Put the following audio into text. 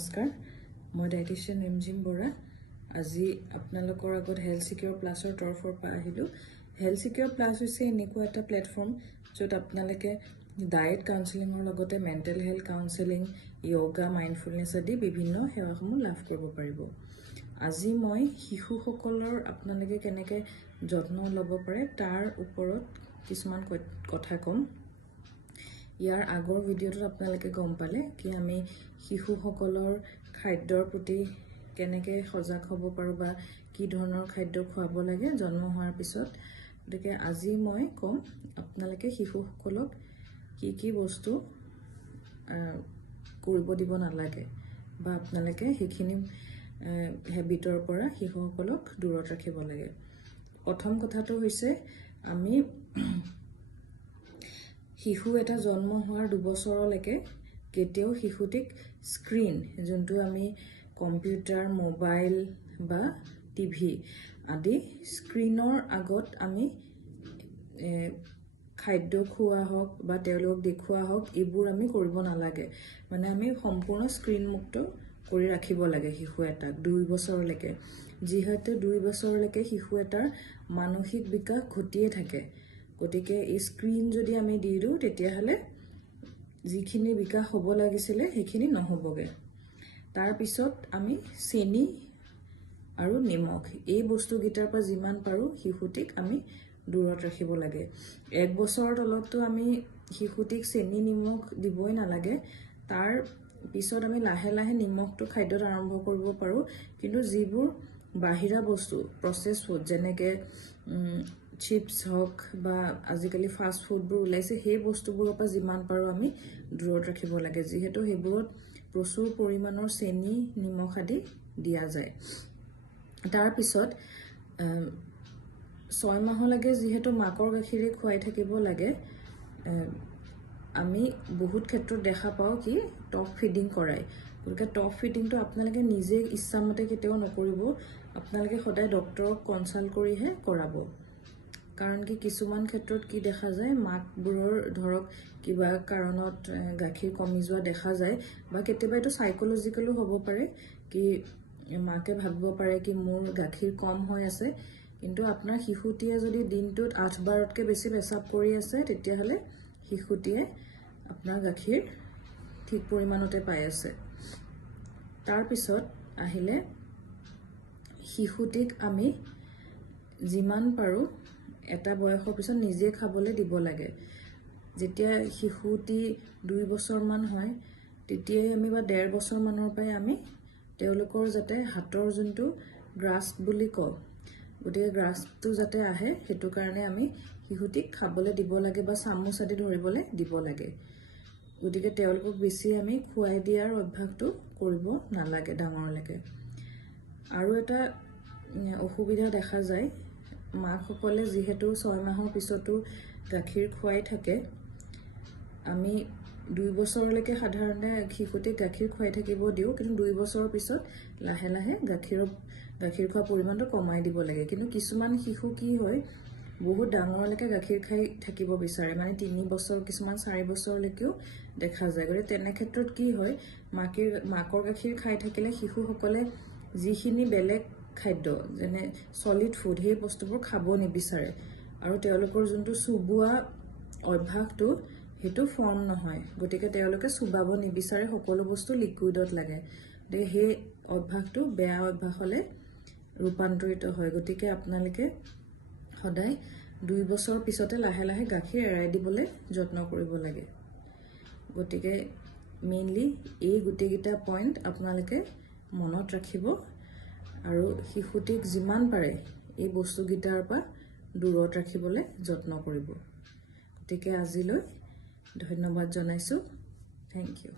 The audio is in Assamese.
নমস্কাৰ মই ডায়েটিশিয়ান এমজিম বৰা আজি আপোনালোকৰ আগত হেল্থ সিকিউৰ প্লাছৰ তৰফৰ পৰা আহিলো হেল্থ সিকিউৰ প্লাছ হৈছে এনেকুৱা এটা প্লেটফৰ্ম য'ত আপোনালোকে ডায়েট কাউন্সেলিঙৰ লগতে mental health counselling yoga mindfulness আদি বিভিন্ন সেৱাসমূহ লাভ কৰিব পাৰিব আজি মই শিশুসকলৰ আপোনালোকে কেনেকৈ যত্ন ল'ব পাৰে তাৰ ওপৰত কিছুমান কথা ক'ম ইয়াৰ আগৰ ভিডিঅ'টোত আপোনালোকে গম পালে কি আমি শিশুসকলৰ খাদ্যৰ প্ৰতি কেনেকৈ সজাগ হ'ব পাৰোঁ বা কি ধৰণৰ খাদ্য খুৱাব লাগে জন্ম হোৱাৰ পিছত গতিকে আজি মই ক'ম আপোনালোকে শিশুসকলক কি বস্তু কৰিব দিব নালাগে বা আপোনালোকে সেইখিনি হেবিটৰ পৰা শিশুসকলক দূৰত ৰাখিব লাগে প্ৰথম কথাটো হৈছে আমি শিশু এটা জন্ম হোৱাৰ 2 বছৰলৈকে কেতিয়াও শিশুটিক স্ক্ৰীন যোনটো আমি কম্পিউটাৰ মোবাইল বা টিভি আদি স্ক্ৰীনৰ আগত আমি খাদ্য খোৱা হওক বা তেওঁলোকক দেখুওৱা হওক এইবোৰ আমি কৰিব নালাগে মানে আমি সম্পূৰ্ণ স্ক্ৰীন মুক্ত কৰি ৰাখিব লাগে শিশু এটাক 2 বছৰলৈকে যিহেতু 2 বছৰলৈকে শিশু এটাৰ মানসিক বিকাশ ঘটিয়ে থাকে গতিকে এই স্ক্ৰীন যদি আমি দি দিওঁ তেতিয়াহ'লে যিখিনি বিকাশ হ'ব লাগিছিলে সেইখিনি নহ'বগে তাৰ পিছত আমি চেনি আৰু নিমখ এই বস্তুকেইটাৰ পৰা যিমান পাৰোঁ শিশুটিক আমি দূৰত ৰাখিব লাগে 1 বছৰৰ তলততো আমি শিশুটিক চেনি নিমখ দিবই নালাগে তাৰ পিছত আমি লাহে লাহে নিমখটো খাদ্যত আৰম্ভ কৰিব পাৰোঁ কিন্তু যিবোৰ বাহিৰা বস্তু প্ৰসেস ফুড যেনেকৈ চিপছ হওক বা আজিকালি ফাষ্ট ফুডবোৰ ওলাইছে সেই বস্তুবোৰৰ পৰা যিমান পাৰোঁ আমি দূৰত ৰাখিব লাগে যিহেতু সেইবোৰত প্ৰচুৰ পৰিমাণৰ চেনি নিমখ আদি দিয়া যায় তাৰ পিছত 6 মাহলৈকে যিহেতু মাকৰ গাখীৰে খুৱাই থাকিব লাগে আমি বহুত ক্ষেত্ৰত দেখা পাওঁ কি টপ ফিডিং কৰায় গতিকে টপ ফিডিংটো আপোনালোকে নিজে ইচ্ছামতে কেতিয়াও নকৰিব আপোনালোকে সদায় ডক্টৰক কনচাল্ট কৰিহে কৰাব কাৰণ কি কিছুমান ক্ষেত্ৰত কি দেখা যায় মাকবোৰৰ ধৰক কিবা কাৰণত গাখীৰ কমি যোৱা দেখা যায় বা কেতিয়াবা এইটো সাইকোলজিক্যালো হ'ব পাৰে কি মাকে ভাবিব পাৰে কি মোৰ গাখীৰ কম হৈ আছে কিন্তু আপোনাৰ শিশুটিয়ে যদি দিনটোত 8-12তকৈ বেছি পেচাব কৰি আছে তেতিয়াহ'লে শিশুটিয়ে আপোনাৰ গাখীৰ ঠিক পৰিমাণতে পাই আছে তাৰ পিছত আহিলে শিশুটিক আমি যিমান পাৰোঁ এটা বয়সৰ পিছত নিজে খাবলৈ দিব লাগে যেতিয়া শিশুটি 2 বছৰমান হয় তেতিয়াই আমি বা 1.5 বছৰমানৰ পৰাই আমি তেওঁলোকৰ যাতে হাতৰ যোনটো গ্ৰাস্প বুলি কওঁ গতিকে গ্ৰাস্পটো যাতে আহে সেইটো কাৰণে আমি শিশুটিক খাবলৈ দিব লাগে বা চামুচ আদি ধৰিবলৈ দিব লাগে গতিকে তেওঁলোকক বেছি আমি খুৱাই দিয়াৰ অভ্যাসটো কৰিব নালাগে ডাঙৰলৈকে আৰু এটা অসুবিধা দেখা যায় মাকসকলে যিহেতু 6 মাহৰ পিছতো গাখীৰ খুৱাই থাকে আমি 2 বছৰলৈকে সাধাৰণতে শিশুটিক গাখীৰ খুৱাই থাকিব দিওঁ কিন্তু 2 বছৰৰ পিছত লাহে লাহে গাখীৰ খোৱা পৰিমাণটো কমাই দিব লাগে কিন্তু কিছুমান শিশু কি হয় বহুত ডাঙৰলৈকে গাখীৰ খাই থাকিব বিচাৰে মানে 3 বছৰ কিছুমান 4 বছৰলৈকেও দেখা যায় গতিকে তেনে ক্ষেত্ৰত কি হয় মাকৰ গাখীৰ খাই থাকিলে শিশুসকলে যিখিনি বেলেগ খাদ্য যেনে সলিড ফুড সেই বস্তুবোৰ খাব নিবিচাৰে আৰু তেওঁলোকৰ যোনটো চুবোৱা অভ্যাসটো সেইটো ফৰ্ম নহয় গতিকে তেওঁলোকে চুবাব নিবিচাৰে সকলো বস্তু লিকুইডত লাগে গতিকে সেই অভ্যাসটো বেয়া অভ্যাসলৈ ৰূপান্তৰিত হয় গতিকে আপোনালোকে সদায় 2 বছৰ পিছতে লাহে লাহে গাখীৰ এৰাই দিবলৈ যত্ন কৰিব লাগে গতিকে মেইনলি এই গোটেইকেইটা পইণ্ট আপোনালোকে মনত ৰাখিব আৰু শিশুটিক যিমান পাৰে এই বস্তুকেইটাৰ পৰা দূৰত ৰাখিবলৈ যত্ন কৰিব গতিকে আজিলৈ ধন্যবাদ জনাইছোঁ থেংক ইউ